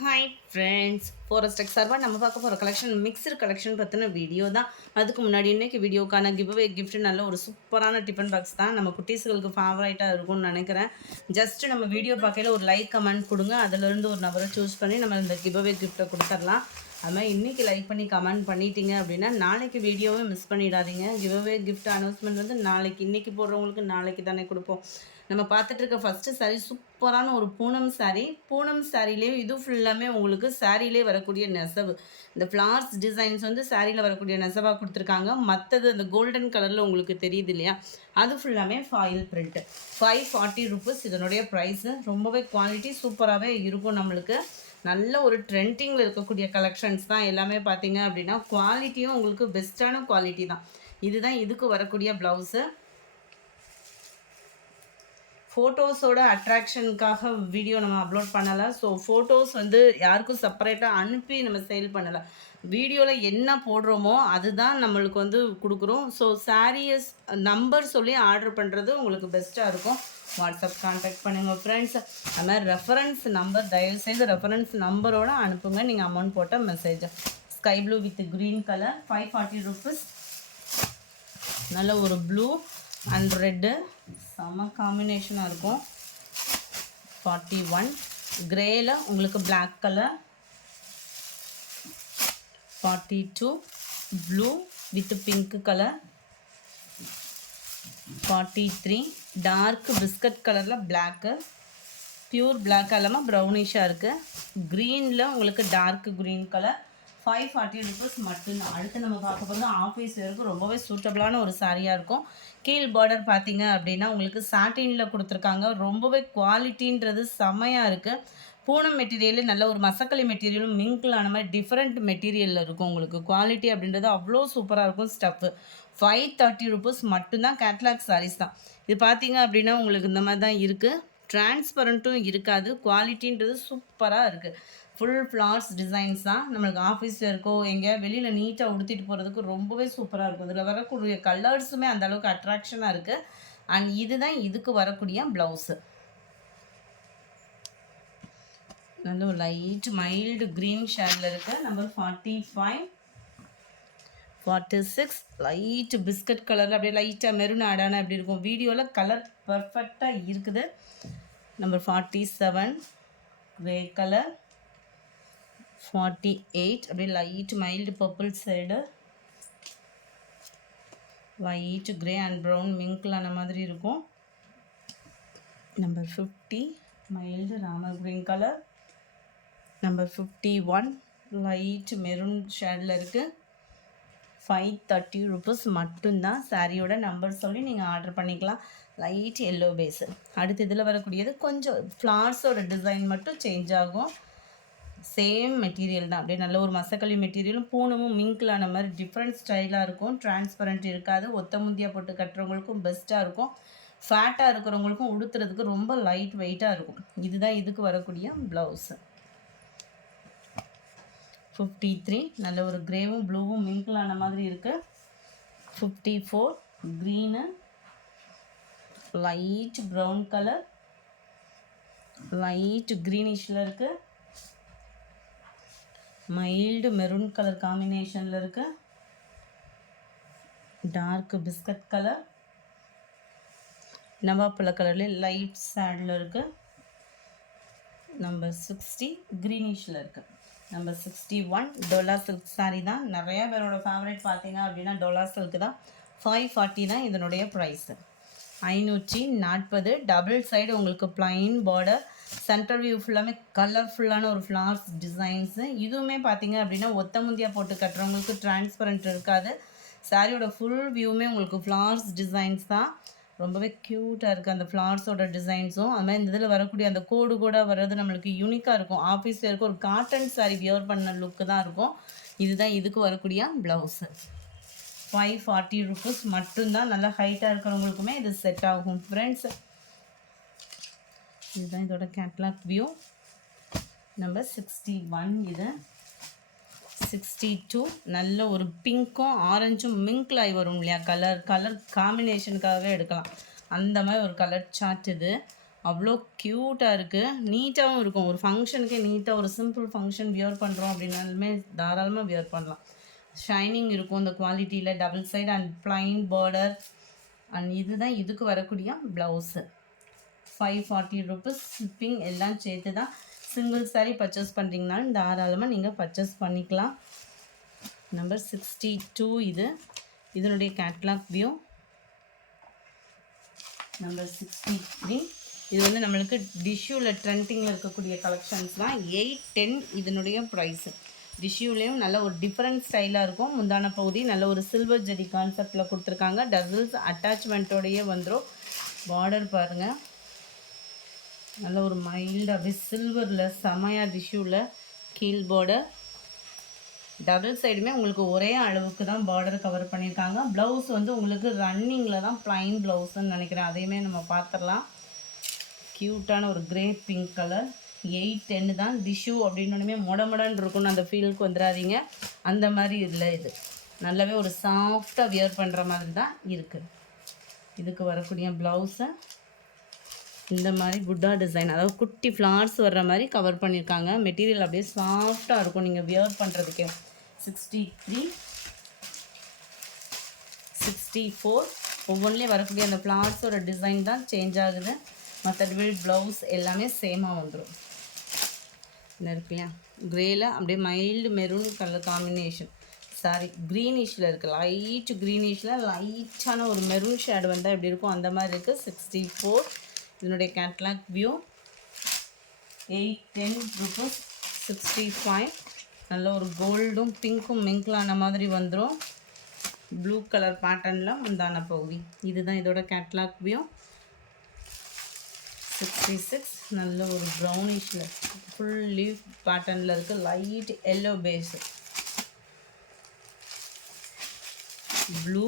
Hi friends, forest tech சார்பாக நம்ம பார்க்க போகிற கலெக்ஷன் மிக்சர் கலெக்ஷன் பற்றின வீடியோ தான். அதுக்கு முன்னாடி இன்றைக்கி வீடியோக்கான கிவ்அவே கிஃப்ட் நல்ல ஒரு சூப்பரான டிஃபன் பாக்ஸ் தான். நம்ம குட்டீஸுகளுக்கு ஃபேவரேட்டாக இருக்கும்னு நினைக்கிறேன். ஜஸ்ட்டு நம்ம வீடியோ பார்க்கையில் ஒரு லைக் கமெண்ட் கொடுங்க, அதிலிருந்து ஒரு நபரை சூஸ் பண்ணி நம்ம இந்த கிவ்அவே கிஃப்ட்டை கொடுத்துடலாம். அது மாதிரி இன்றைக்கி லைக் பண்ணி கமெண்ட் பண்ணிட்டீங்க அப்படின்னா நாளைக்கு வீடியோவை மிஸ் பண்ணிடாதீங்க. கிவ்அவே கிஃப்ட் அனௌன்ஸ்மெண்ட் வந்து நாளைக்கு, இன்றைக்கி போடுறவங்களுக்கு நாளைக்கு தானே கொடுப்போம். நம்ம பார்த்துட்டு இருக்க ஃபஸ்ட்டு சாரீ சூப்பரான ஒரு பூனம் சாரீ. பூனம் சாரீலேயே இது ஃபுல்லாமே உங்களுக்கு சாரீலே வரக்கூடிய நெசவு. இந்த ஃப்ளார்ஸ் டிசைன்ஸ் வந்து சாரியில் வரக்கூடிய நெசவாக கொடுத்துருக்காங்க. மற்றது அந்த கோல்டன் கலரில் உங்களுக்கு தெரியுது இல்லையா, அது ஃபுல்லாமே ஃபாயில் பிரிண்ட்டு. 540 ருபீஸ் இதனுடைய ப்ரைஸு. ரொம்பவே குவாலிட்டி சூப்பராகவே இருக்கும். நம்மளுக்கு நல்ல ஒரு ட்ரெண்டிங்கில் இருக்கக்கூடிய கலெக்ஷன்ஸ் தான் எல்லாமே. பார்த்தீங்க அப்படின்னா குவாலிட்டியும் உங்களுக்கு பெஸ்ட்டான குவாலிட்டி தான். இதுதான் இதுக்கு வரக்கூடிய ப்ளவுஸு. ஃபோட்டோஸோட அட்ராக்ஷனுக்காக வீடியோ நம்ம அப்லோட் பண்ணலை. ஸோ ஃபோட்டோஸ் வந்து யாருக்கும் செப்பரேட்டாக அனுப்பி நம்ம சேல் பண்ணலை. வீடியோவில் என்ன போடுறோமோ அதுதான் நம்மளுக்கு வந்து கொடுக்குறோம். ஸோ சாரீஸ் நம்பர் சொல்லி ஆர்டர் பண்ணுறது உங்களுக்கு பெஸ்ட்டாக இருக்கும். வாட்ஸ்அப் கான்டாக்ட் பண்ணுங்கள் ஃப்ரெண்ட்ஸ். அது மாதிரி ரெஃபரன்ஸ் நம்பர் தயவுசெய்து ரெஃபரன்ஸ் நம்பரோடு அனுப்புங்க நீங்கள் அமௌண்ட் போட்ட message. Sky blue with green colour 540 rupees. நல்ல ஒரு ப்ளூ அண்ட் ரெட்டு செம காம்பினேஷனாக இருக்கும். 41 கிரேயில் உங்களுக்கு black colour. 42 blue with pink colour. 43 dark biscuit கலரில் பிளாக்கு, பியூர் பிளாக் இல்லாமல் ப்ரௌனிஷாக இருக்குது. க்ரீனில் உங்களுக்கு டார்க் க்ரீன் கலர். 540 ருபீஸ் மட்டும்தான். அடுத்து நம்ம பார்க்க போகிறது ஆஃபீஸ் வேருக்கு ரொம்பவே சூட்டபிளான ஒரு சாரியாக இருக்கும். கீழ் பார்டர் பார்த்தீங்க அப்படின்னா உங்களுக்கு சாட்டினில் கொடுத்துருக்காங்க. ரொம்பவே குவாலிட்டின்றது செம்மையாக இருக்குது. பூனம் மெட்டீரியல் நல்ல ஒரு மசக்களி மெட்டீரியலும் மிங்கிளான மாதிரி டிஃப்ரெண்ட் மெட்டீரியலில் இருக்கும். உங்களுக்கு குவாலிட்டி அப்படின்றது அவ்வளோ சூப்பராக இருக்கும். ஸ்டஃப்பு 530 ருபீஸ் மட்டும்தான். கேட்லாக் சாரீஸ் தான் இது. பார்த்தீங்க அப்படின்னா உங்களுக்கு இந்த மாதிரி தான் இருக்குது. டிரான்ஸ்பரண்ட்டும் இருக்காது. குவாலிட்டின்றது சூப்பராக இருக்குது. ஃபுல் ஃப்ளார்ஸ் டிசைன்ஸ் தான். நம்மளுக்கு ஆஃபீஸில் இருக்கோ எங்கேயா வெளியில் நீட்டாக உடுத்திட்டு போகிறதுக்கு ரொம்பவே சூப்பராக இருக்கும். இதில் வரக்கூடிய கலர்ஸுமே அந்தளவுக்கு அட்ராக்ஷனாக இருக்குது. அண்ட் இதுதான் இதுக்கு வரக்கூடிய ப்ளவுஸு. நல்ல ஒரு லைட் மைல்டு க்ரீன் ஷேடில் இருக்குது. நம்பர் 45 46 லைட் பிஸ்கட் கலரில் அப்படியே லைட்டாக மெரூன் ஆடான அப்படி இருக்கும். வீடியோவில் கலர் பர்ஃபெக்டாக இருக்குது. Number 47 grey colour. 48 அப்படியே light mild purple side, white grey and brown மிங்க்லான மாதிரி இருக்கும். நம்பர் 50 மைல்டு ராமர் green colour. Number 51 light maroon ஷேடில் இருக்குது. 530 ருபீஸ் மட்டும்தான். சாரியோட நம்பர் சொல்லி நீங்கள் ஆர்டர் பண்ணிக்கலாம். Light yellow base. அடுத்து இதில் வரக்கூடியது கொஞ்சம் ஃப்ளார்ஸோட டிசைன் மட்டும் சேஞ்ச் ஆகும். சேம் மெட்டீரியல் தான். அப்படியே நல்ல ஒரு மசக்களி மெட்டீரியலும் பூனமும் மிங்கிளான மாதிரி டிஃப்ரெண்ட் ஸ்டைலாக இருக்கும். டிரான்ஸ்பரண்ட் இருக்காது. ஒத்த முந்தியாக போட்டு கட்டுறவங்களுக்கும் பெஸ்ட்டாக இருக்கும். ஃபேட்டாக இருக்கிறவங்களுக்கும் உடுத்துறதுக்கு ரொம்ப லைட் வெயிட்டாக இருக்கும். இதுதான் இதுக்கு வரக்கூடிய ப்ளவுஸு. 53 நல்ல ஒரு கிரேவும் ப்ளூவும் மிங்கிளான மாதிரி இருக்குது. 54 green light brown colour, light க்ரீனிஷில் இருக்குது. மைல்டு மெரூன் கலர் காம்பினேஷனில் இருக்குது. டார்க் பிஸ்கட் கலர், நவாப்பழ கலரில் லைட் சேடில் இருக்குது. நம்பர் 60 க்ரீனிஷில் இருக்குது. நம்பர் 61 டோலா சில்க் சாரீ தான். நிறையா பேரோட ஃபேவரேட் பார்த்தீங்க அப்படின்னா டோலா சில்க்கு தான். 540 தான் இதனுடைய ப்ரைஸு. 540 டபுள் சைடு உங்களுக்கு ப்ளைன் பார்டர். சென்டர் வியூ ஃபுல்லாமே கலர்ஃபுல்லான ஒரு ஃப்ளார்ஸ் டிசைன்ஸு. இதுவுமே பார்த்தீங்க அப்படின்னா ஒத்த முந்தியாக போட்டு கட்டுறவங்களுக்கு டிரான்ஸ்பரண்ட் இருக்காது. சாரியோட ஃபுல் வியூவுமே உங்களுக்கு ஃப்ளார்ஸ் டிசைன்ஸ் தான். ரொம்பவே க்யூட்டாக இருக்குது அந்த ஃப்ளார்ஸோட டிசைன்ஸும். அது மாதிரி இந்த இதில் வரக்கூடிய அந்த கோடு கூட வர்றது நம்மளுக்கு யூனிக்காக இருக்கும். ஆஃபீஸில் இருக்க ஒரு காட்டன் சாரீ வியர் பண்ண லுக்கு தான் இருக்கும். இதுதான் இதுக்கு வரக்கூடிய ப்ளவுஸு. 540 ருபீஸ் மட்டும்தான். நல்லா ஹைட்டாக இருக்கிறவங்களுக்குமே இது செட் ஆகும் ஃப்ரெண்ட்ஸ். இதுதான் இதோட கேட்லாக் வியூ. நம்பர் 61 இது. 62 நல்ல ஒரு பிங்க்கும் ஆரஞ்சும் மிங்க்லாய் வரும் இல்லையா, கலர் காம்பினேஷனுக்காகவே எடுக்கலாம். அந்த மாதிரி ஒரு கலர் சார்ட் இது. அவ்வளோ க்யூட்டாக இருக்குது, நீட்டாகவும் இருக்கும். ஒரு ஃபங்க்ஷனுக்கே நீட்டாக ஒரு சிம்பிள் ஃபங்க்ஷன் வியர் பண்ணுறோம் அப்படின்னாலுமே தாராளமாக வியர் பண்ணலாம். ஷைனிங் இருக்கும் இந்த குவாலிட்டியில், double side and plain border. And இதுதான் இதுக்கு வரக்கூடிய ப்ளவுஸு. 540 ருபீஸ் ஷிப்பிங் எல்லாம் சேர்த்து தான். சிங்கிள் சாரீ பர்ச்சேஸ் பண்ணுறீங்கனாலும் தாராளமாக நீங்கள் பர்ச்சேஸ் பண்ணிக்கலாம். நம்பர் 62 இது. இதனுடைய கேட்லாக் வியூ. நம்பர் 63 இது வந்து நம்மளுக்கு டிஷ்யூவில் ட்ரெண்டிங்கில் இருக்கக்கூடிய கலெக்ஷன்ஸ் தான். 810 இதனுடைய ப்ரைஸு. டிஷ்யூலேயும் நல்ல ஒரு டிஃப்ரெண்ட் ஸ்டைலாக இருக்கும். முந்தான பகுதி நல்ல ஒரு சில்வர் ஜெரி கான்செப்டில் கொடுத்துருக்காங்க. டசல்ஸ் அட்டாச்மெண்ட்டோடையே வந்துடும். பார்டர் பாருங்கள், நல்ல ஒரு மைல்டு அப்படியே சில்வரில் செமையாக டிஷ்யூவில் கீழ் பார்டர். டபுள் சைடுமே உங்களுக்கு ஒரே அளவுக்கு தான் பார்டர் கவர் பண்ணியிருக்காங்க. ப்ளவுஸ் வந்து உங்களுக்கு ரன்னிங்கில் தான் ப்ளைன் ப்ளவுஸ்ன்னு நினைக்கிறேன். அதையுமே நம்ம பார்த்துடலாம். க்யூட்டான ஒரு கிரே பிங்க் கலர். 810 தான். டிஷ்யூ அப்படின்னோடனே மொடன்னு இருக்குன்னு அந்த ஃபீலுக்கு வந்துடாதீங்க. அந்த மாதிரி இதில் இது நல்லாவே ஒரு சாஃப்டாக வியர் பண்ணுற மாதிரி தான் இருக்குது. இதுக்கு வரக்கூடிய ப்ளவுஸை இந்த மாதிரி புட்டா டிசைன், அதாவது குட்டி ஃப்ளார்ஸ் வர்ற மாதிரி கவர் பண்ணியிருக்காங்க. மெட்டீரியல் அப்படியே சாஃப்டாக இருக்கும் நீங்கள் வியர் பண்ணுறதுக்கே. 63 64 ஒவ்வொன்றிலையும் வரக்கூடிய அந்த ஃப்ளார்ஸோட டிசைன் தான் சேஞ்ச் ஆகுது. மற்றபடி ப்ளவுஸ் எல்லாமே சேமாக வந்துடும். இந்த இருக்கு இல்லையா, க்ரேயில் அப்படியே mild maroon colour combination. Sorry க்ரீனிஷில் இருக்குது, லைட் க்ரீனிஷில் லைட்டான ஒரு மெரூன் ஷேடு வந்தால் எப்படி இருக்கும் அந்த மாதிரி இருக்குது. 64 இதனுடைய கேட்லாக் வியூ. 810 ருபீஸ். 65 நல்ல ஒரு கோல்டும் பிங்க்கும் மிங்கிளான மாதிரி வந்துடும். ப்ளூ கலர் பேட்டர்னில் முந்தான பகுதி. இதுதான் இதோட கேட்லாக் வியூ. 66 நல்ல ஒரு ப்ரௌனிஷில் ஃபுல் லீஃப் பேட்டர்னில் இருக்குது. Light yellow base. ப்ளூ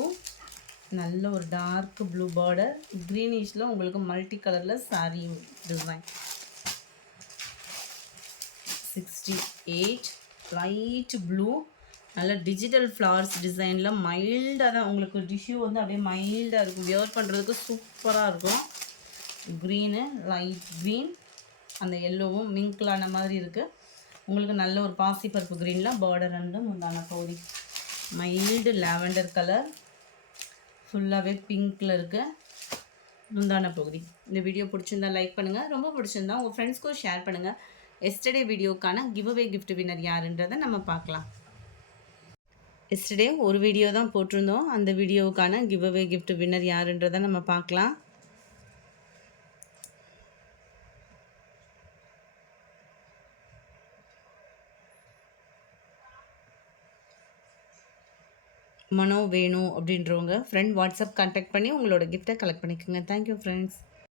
நல்ல ஒரு டார்க் ப்ளூ பார்டர். க்ரீனிஷில் உங்களுக்கு மல்டி கலரில் சாரீ டிசைன். 68 லைட் ப்ளூ நல்ல டிஜிட்டல் ஃப்ளவர்ஸ் டிசைனில் மைல்டாக தான் உங்களுக்கு டிஷ்யூ வந்து அப்படியே மைல்டாக இருக்கும். வியர் பண்ணுறதுக்கு சூப்பராக இருக்கும். க்ரீனு லைட் க்ரீன், அந்த எல்லோவும் மிங்கிளான மாதிரி இருக்குது. உங்களுக்கு நல்ல ஒரு பாசிப்பருப்பு க்ரீனில் பார்டர் வந்து முந்தான பகுதி. மைல்டு லாவெண்டர் கலர் ஃபுல்லாகவே பிங்க்கில் இருக்குது முந்தான பகுதி. இந்த வீடியோ பிடிச்சிருந்தா லைக் பண்ணுங்கள், ரொம்ப பிடிச்சிருந்தா உங்கள் ஃப்ரெண்ட்ஸ்க்கும் ஷேர் பண்ணுங்கள். எஸ்டர்டே வீடியோக்கான கிவ்அவே கிஃப்ட் வின்னர் யாருன்றதை நம்ம பார்க்கலாம். எஸ்டர்டே ஒரு வீடியோ தான் போட்டிருந்தோம். அந்த வீடியோவுக்கான கிவ்அவே கிஃப்ட் வின்னர் யாருன்றதை நம்ம பார்க்கலாம். மனோ வேணும் அப்படின்றவங்க ஃப்ரெண்ட் வாட்ஸ்அப் கான்டாக்ட் பண்ணி உங்களோட கிஃப்ட்டை கலெக்ட் பண்ணிக்கோங்க. Thank you friends.